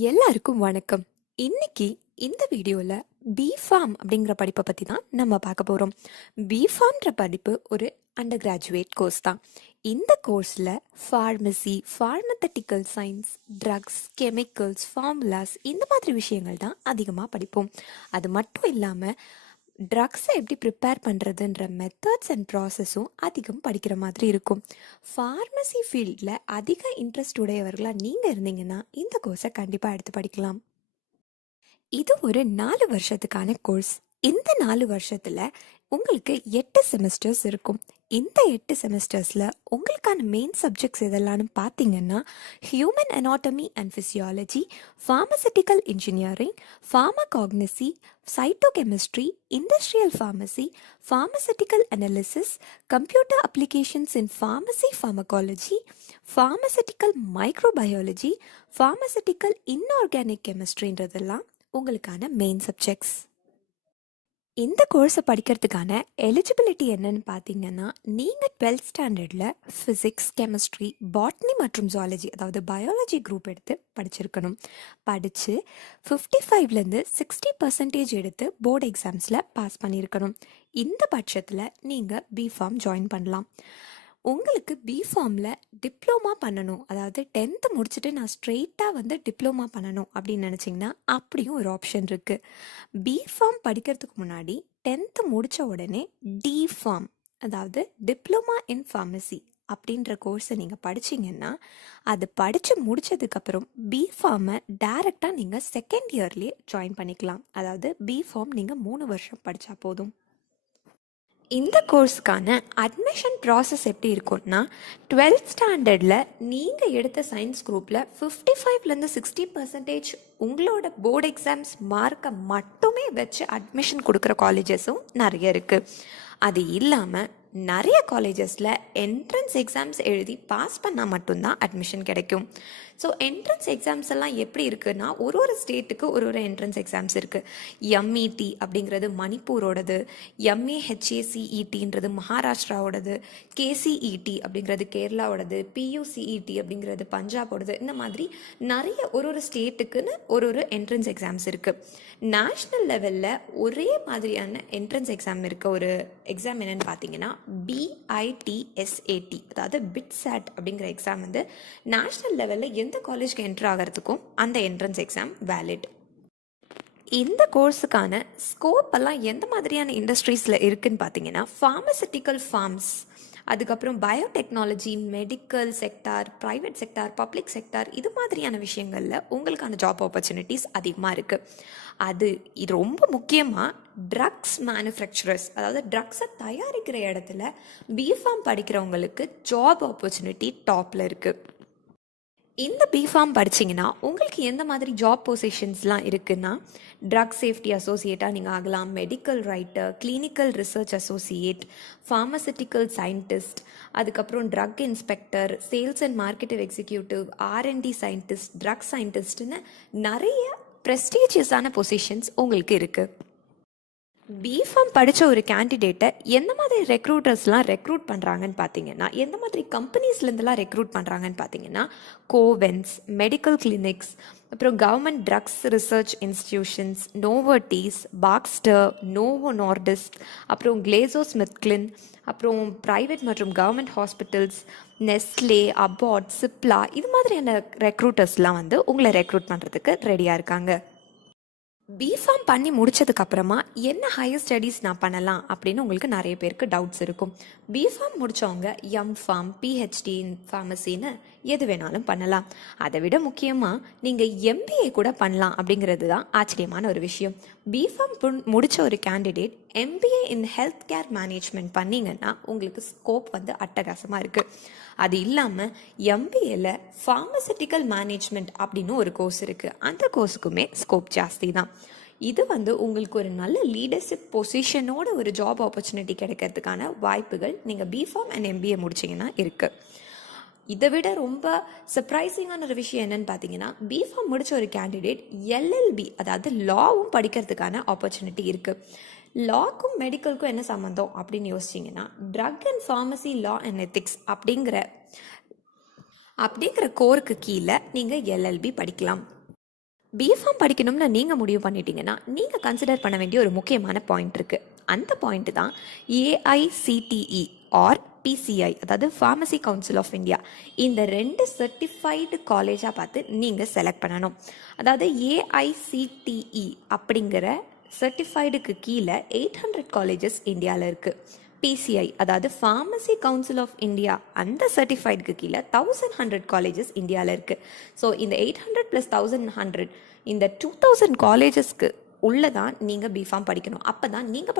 எல்லாருக்கும் வணக்கம். இன்னைக்கு இந்த வீடியோல பிஃபார்ம் அப்படிங்கிற படிப்பை பத்தி தான் நம்ம பார்க்க போறோம். பிஃபார்ம்ன்ற படிப்பு ஒரு அண்டர் கிராஜுவேட் கோர்ஸ் தான். இந்த கோர்ஸ்ல pharmacy, pharmaceutical science, drugs, chemicals, formulas இந்த மாதிரி விஷயங்கள் தான் அதிகமாக படிப்போம். அது மட்டும் இல்லாமல் ட்ரக்ஸை எப்படி ப்ரிப்பேர் பண்ணுறதுன்ற மெத்தட்ஸ் அண்ட் ப்ராசஸும் அதிகம் படிக்கிற மாதிரி இருக்கும். ஃபார்மசி ஃபீல்டில் அதிக இன்ட்ரெஸ்ட் உடையவர்களாக நீங்கள் இருந்தீங்கன்னா இந்த கோர்ஸை கண்டிப்பாக எடுத்து படிக்கலாம். இது ஒரு 4 வருஷத்துக்கான கோர்ஸ். இந்த 4 வருஷத்தில் உங்களுக்கு 8 செமஸ்டர்ஸ் இருக்கும். இந்த 8 செமஸ்டர்ஸில் உங்களுக்கான மெயின் சப்ஜெக்ட்ஸ் எதெல்லாம்னு பார்த்தீங்கன்னா human anatomy and physiology, pharmaceutical engineering, pharmacognosy, cytochemistry, industrial pharmacy, pharmaceutical analysis, computer applications in pharmacy pharmacology, pharmaceutical microbiology, pharmaceutical inorganic chemistryன்றதெல்லாம் உங்களுக்கான மெயின் சப்ஜெக்ட்ஸ். இந்த கோர்ஸை படிக்கிறதுக்கான எலிஜிபிலிட்டி என்னன்னு பார்த்தீங்கன்னா, நீங்கள் 12th ஸ்டாண்டர்டில் ஃபிசிக்ஸ், கெமிஸ்ட்ரி, பாட்னி மற்றும் ஜுவாலஜி அதாவது பயாலஜி குரூப் எடுத்து படிச்சிருக்கணும். படித்து 55லேருந்து 60% எடுத்து போர்டு எக்ஸாம்ஸில் பாஸ் பண்ணியிருக்கணும். இந்த பட்சத்தில் நீங்கள் பிஃபார்ம் ஜாயின் பண்ணலாம். உங்களுக்கு பிஃபார்மில் டிப்ளமா பண்ணணும், அதாவது 10th முடிச்சுட்டு நான் ஸ்ட்ரெயிட்டாக டிப்ளமா பண்ணணும் அப்படின்னு நினச்சிங்கன்னா அப்படியும் ஒரு ஆப்ஷன் இருக்குது. பிஃபார்ம் படிக்கிறதுக்கு முன்னாடி 10th முடித்த உடனே டிஃபார்ம் அதாவது டிப்ளமா இன் ஃபார்மசி அப்படின்ற கோர்ஸை நீங்கள் படிச்சிங்கன்னா அது படித்து முடித்ததுக்கப்புறம் பிஃபார்மை டைரெக்டாக நீங்கள் செகண்ட் இயர்லேயே ஜாயின் பண்ணிக்கலாம். அதாவது பிஃபார்ம் நீங்கள் 3 வருஷம் படித்தா போதும். இந்த கோர்ஸுக்கான அட்மிஷன் ப்ராசஸ் எப்படி இருக்கும்னா, 12th ஸ்டாண்டர்டில் நீங்கள் எடுத்த சயின்ஸ் குரூப்பில் 55லேருந்து 60% உங்களோட போர்டு எக்ஸாம்ஸ் மார்க்கை மட்டுமே வச்சு அட்மிஷன் கொடுக்குற காலேஜஸும் நிறைய இருக்குது. அது இல்லாமல் நிறைய காலேஜஸில் என்ட்ரன்ஸ் எக்ஸாம்ஸ் எழுதி பாஸ் பண்ணால் மட்டும்தான் அட்மிஷன் கிடைக்கும். ஸோ என்ட்ரன்ஸ் எக்ஸாம்ஸ் எல்லாம் எப்படி இருக்குன்னா, ஒரு ஸ்டேட்டுக்கு ஒரு என்ட்ரன்ஸ் எக்ஸாம்ஸ் இருக்குது. எம்இடி அப்படிங்கிறது மணிப்பூரோடது, எம்ஏஹெச்ஏசிஇடின்றது மகாராஷ்டிராவோடது, கேசிஇடி அப்படிங்கிறது கேரளாவோடது, பியூசிஇடி அப்படிங்கிறது பஞ்சாபோடது. இந்த மாதிரி நிறைய ஒரு ஸ்டேட்டுக்குன்னு ஒரு என்ட்ரன்ஸ் எக்ஸாம்ஸ் இருக்குது. நேஷ்னல் லெவலில் ஒரே மாதிரியான என்ட்ரன்ஸ் எக்ஸாம் இருக்க ஒரு எக்ஸாம் என்னென்னு பார்த்தீங்கன்னா பிஐடிஎஸ்ஏடி அதாவது பிட்சாட் அப்படிங்கிற எக்ஸாம் நேஷ்னல் லெவலில் எந்த காலேஜ்க்கு என்ட்ரு ஆகிறதுக்கும் அந்த என்ட்ரன்ஸ் எக்ஸாம் வேலிட். இந்த கோர்ஸுக்கான ஸ்கோப் எல்லாம் எந்த மாதிரியான இண்டஸ்ட்ரீஸில் இருக்குன்னு பார்த்தீங்கன்னா ஃபார்மசூட்டிக்கல் ஃபார்ம்ஸ், அதுக்கப்புறம் biotechnology, medical sector, private sector, public sector இது மாதிரியான விஷயங்களில் உங்களுக்கான ஜாப் ஆப்பர்ச்சுனிட்டிஸ் அதிகமாக இருக்குது. அது ரொம்ப முக்கியமாக ட்ரக்ஸ் மேனுஃபேக்சரர்ஸ் அதாவது ட்ரக்ஸை தயாரிக்கிற இடத்துல பிஃபார்ம் படிக்கிறவங்களுக்கு ஜாப் ஆப்பர்ச்சுனிட்டி டாப்பில் இருக்குது. இந்த பிஃபார்ம் படிச்சிங்கன்னா உங்களுக்கு எந்த மாதிரி ஜாப் பொசிஷன்ஸ்லாம் இருக்குன்னா, ட்ரக் சேஃப்டி அசோசியேட்டாக நீங்கள் ஆகலாம், medical writer, clinical research associate, pharmaceutical scientist, அதுக்கப்புறம் drug inspector, sales and marketing executive, R and D scientist, drug சயின்டிஸ்ட்னு நிறைய ப்ரெஸ்டீஜியஸான பொசிஷன்ஸ் உங்களுக்கு இருக்குது. பிஃபார்ம் படித்த ஒரு கேண்டிடேட்டை எந்த மாதிரி ரெக்ரூட்டர்ஸ்லாம் ரெக்ரூட் பண்ணுறாங்கன்னு பார்த்தீங்கன்னா, எந்த மாதிரி கம்பெனிஸ்லேருந்துலாம் ரெக்ரூட் பண்ணுறாங்கன்னு பார்த்தீங்கன்னா, கோவென்ஸ், மெடிக்கல் கிளினிக்ஸ், அப்புறம் government drugs research institutions, Novartis, Baxter, Novo Nordisk, அப்புறம் கிளேசோஸ்மித்க்ளின், அப்புறம் ப்ரைவேட் மற்றும் government hospitals, Nestle, Abbott, Cipla இது மாதிரியான ரெக்ரூட்டர்ஸ்லாம் உங்களை ரெக்ரூட் பண்ணுறதுக்கு ரெடியாக இருக்காங்க. பிஃபார்ம் பண்ணி முடிச்சதுக்கப்புறமா என்ன ஹையர் ஸ்டடீஸ் நான் பண்ணலாம் அப்படின்னு உங்களுக்கு நிறைய பேருக்கு டவுட்ஸ் இருக்கும். பிஃபார்ம் முடித்தவங்க எம்ஃபார்ம், பிஹெச்டி இன் ஃபார்மசின்னு எது வேணாலும் பண்ணலாம். அதை விட முக்கியமாக நீங்கள் எம்பிஏ கூட பண்ணலாம் அப்படிங்கிறது தான் ஆச்சரியமான ஒரு விஷயம். பிஃபார்ம் முடித்த ஒரு candidate MBA in health care management பண்ணிங்கன்னா உங்களுக்கு ஸ்கோப் அட்டகாசமாக இருக்குது. அது இல்லாமல் எம்பிஏல ஃபார்மசூட்டிக்கல் மேனேஜ்மெண்ட் அப்படின்னு ஒரு கோர்ஸ் இருக்குது. அந்த கோர்ஸுக்குமே ஸ்கோப் ஜாஸ்தி தான். இது உங்களுக்கு ஒரு நல்ல லீடர்ஷிப் பொசிஷனோட ஒரு ஜாப் ஆப்பர்ச்சுனிட்டி கிடைக்கிறதுக்கான வாய்ப்புகள் நீங்கள் பிஃபார்ம் அண்ட் எம்பிஏ முடிச்சிங்கன்னா இருக்குது. இதை விட ரொம்ப சர்ப்ரைசிங்கான ஒரு விஷயம் என்னன்னு பார்த்தீங்கன்னா, பிஃபார்ம் முடித்த ஒரு கேண்டிடேட் எல்எல்பி அதாவது லாவும் படிக்கிறதுக்கான ஆப்பர்ச்சுனிட்டி இருக்குது. லாக்கும் மெடிக்கலுக்கும் என்ன சம்மந்தம் அப்படின்னு யோசிச்சிங்கன்னா, drug and pharmacy law and ethics அப்படிங்கிற கோருக்கு கீழே நீங்கள் எல்எல்பி படிக்கலாம். பிஃபார்ம் படிக்கணும்னு நீங்கள் முடிவு பண்ணிட்டீங்கன்னா நீங்கள் கன்சிடர் பண்ண வேண்டிய ஒரு முக்கியமான பாயிண்ட் இருக்குது. அந்த பாயிண்ட் தான் ஏஐசிடிஇ ஆர் பிசிஐ, அதாவது ஃபார்மசி கவுன்சில் ஆஃப் இந்தியா. இந்த 2 சர்டிஃபைடு காலேஜாக பார்த்து நீங்கள் செலக்ட் பண்ணணும். அதாவது ஏஐசிடிஇ அப்படிங்கிற சர்டிஃபைடுக்கு கீழே 800 காலேஜஸ் இந்தியாவில் இருக்குது. பிசிஐ, அதாவது ஃபார்மசி கவுன்சில் ஆஃப் இந்தியா, அந்த சர்டிஃபைடுக்கு கீழே 1100 காலேஜஸ் இந்தியாவில் இருக்குது. ஸோ இந்த 800 + 1100, இந்த 2000 காலேஜஸ்க்கு உள்ளே தான் நீங்கள் பிஃபார்ம் படிக்கணும். அப்போ தான் நீங்கள்